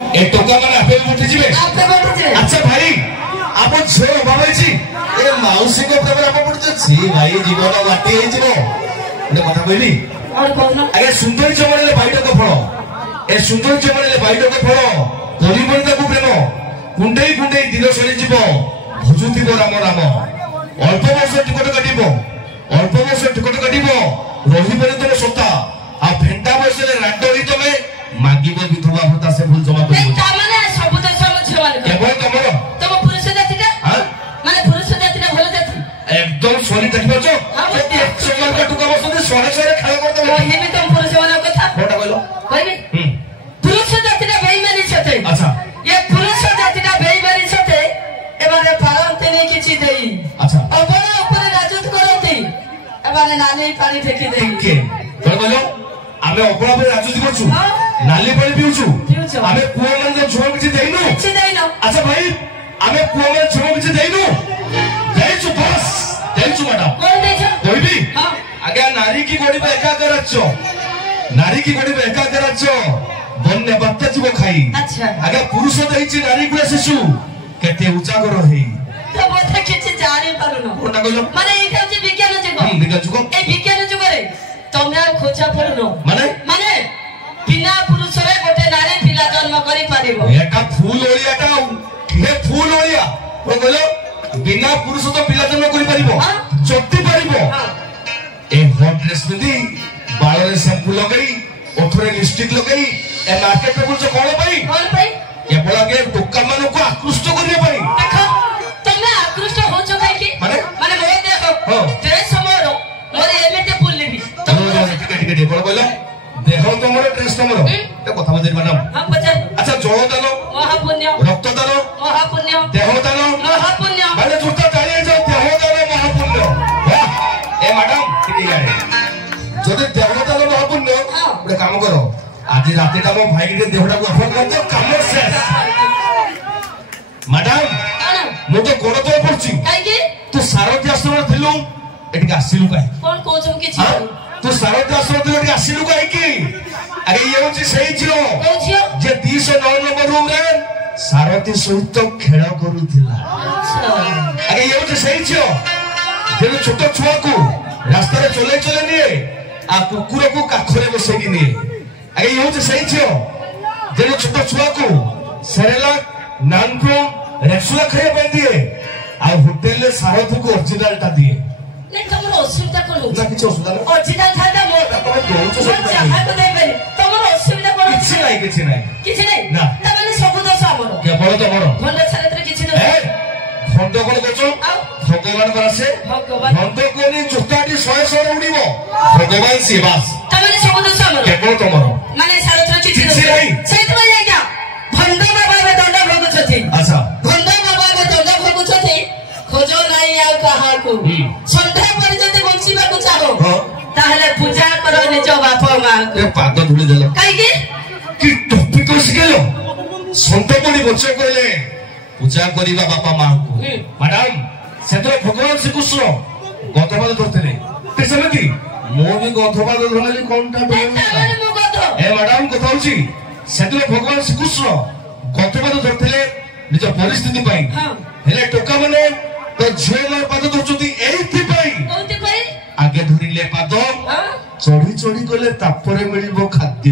ए टोका माने आपे उठी जिवे अच्छा भाई आप झे अभाव अछि ए माउसी को प्रभु आप पड़ते छी भाई जीवन लाटी हे जिवो ने कथा कहली और कोन अरे सुंदर चमड़े बाइट को फळ ए सुंदर चमड़े बाइट को फळ परिबन ताकू प्रेम कुंडई कुंडई दिन सरी जीवो भुजुतिबो राम राम अल्प वर्ष टिकट काटिबो अल्प वर्ष टिकट काटिबो रही परे तुम सत्ता आ भेंटा वर्ष रे रांडोरी तमे मागिबो विधवा भत्ता से भूल जमा करिबो ता माने सब तो सब छवाल केवल तमर तम पुरुष जातिटा हां माने पुरुष जातिटा भलो जाति एकदम सोनी देखिबो छ सकाल का टुका बसते सोने सोने खेल करते हो हे भी तुम पुरुष वाला कथा कोटा कहलो कहबे पुरुष जातिटा बेईमानी छते अच्छा ये पुरुष जातिटा बेईमानी छते एबारे पारंते नै किछि देई अच्छा अबरा ऊपर राजत करते एबारे नाली पानी फेकी देई के तो कहलो आमे अपना पे राजत करछु नाली पानी पिउछु आमे कुआ मन जो छोड़ किछि देइनु अच्छा भाई आमे कुआ मन छोड़ किछि देइनु देइछु बस देइछु मैडम कोन देइछु कहबी हां आगे नारी की गोड़ी पे एका करछो नारी की गोड़ी पे एका करछो बन्ने बत्ता जीव खाई अच्छा आगे पुरुष देइछि नारी को शिशु केते ऊंचा करो हे तो बोथे किछि जानि पारुनो कोटा कहलो माने एटा जे विज्ञान जुग विज्ञान जुग ए विज्ञान जुग रे तमे खोजा परुनो माने माने बिना पुरुष रे गोटे नारी पिला जन्म करि पारिबो एटा फूल ओलियाटा हे फूल ओलिया को कहलो बिना पुरुष तो पिला जन्म करि पारिबो चोटी पारिबो ए हॉट ड्रेस पिंदी बाल रे शैम्पू लगाई ओठरे लिपस्टिक लगाई ए मार्केट पे बुझो कोन पई केवल आगे टोका मानो को आकृष्ट करने पई देखो तमे आकृष्ट होचो काई की माने मोर देखो ड्रेस मोर मोर एमेते फुललेबी टिके बोल बोलो देह तमरो ड्रेस तमरो ए कथा बजै मैडम हम बजै अच्छा जल दान महापुण्य रक्त दान महापुण्य देह दान महापुण्य माने जुटा चालिए जाओ देह दान महापुण्य वाह ए मैडम ठीक है जदि देह दान महापुण्य बड़े काम करो आज राति ता मो भाई के देहटा को अफर कर दो काम शेष मैडम मो तो कोड़ तो पड़ची काई की तू सारथी आश्रम थिलु एठी आसिलु काई कोन कोचो किछि तू सारथी आश्रम थिलु एठी आसिलु काई की अरे ये होची सही झियो जे 209 नंबर रूम रे सारथी सहित खेल करूथिला अच्छा अरे ये होची सही झियो जे छोट छुआ को रास्ता रे चले चले निए आ कुकुर को काखरे बसै कि निए अरे ये होची सही झियो जे छोट छुआ को सेरेलाक नानको रेक्सुला खाया पे दिए आ होटल ले सारथी को ओरिजिनल ता दिए नहीं तमरो असुविधा कोन हो ना किछ असुविधा नहीं ओरिजिनल थादा मोर तमे दोचो से चाहा को देबे तमरो असुविधा कोन किछ नहीं ना तमने सब दोष हमरो केवल तमरो भंड छात्र किछ दोष भंड कोन कहछो भगवान परसे भगवान भंड कोनी चुटाटी 100 उड़ीबो भगवान सेवास तमने सब दोष हमरो केवल तमरो माने छात्र किछ दोष नहीं सेत में क्या भंड बाबा में दंड भोग छथि अच्छा भंड बाबा में दंड भोग छथि खोजो नहीं आ कहा को संध्या पर जते बंसीबा को चाहो ताहले पूजा करो निज बाप मां को ए पाद धुली देलो काई की टॉपिक को सिखेलो संत पड़ी बच्चे कहले पूजा करिबा बापा मां को मैडम सेतो भगवान श्री कृष्ण गतबाद धरतले ते सेमति मो भी गतबाद धरले कोनटा ए मैडम कथा होची सेतो भगवान श्री कृष्ण गतबाद धरतले निज परिस्थिति पाई हेले टोका माने तो झेलर पाद धरचुती एथि पाई कोनते पाई आगे धरिले पाद चढ़ी चढ़ी गले तापरे मिलिबो खाद्य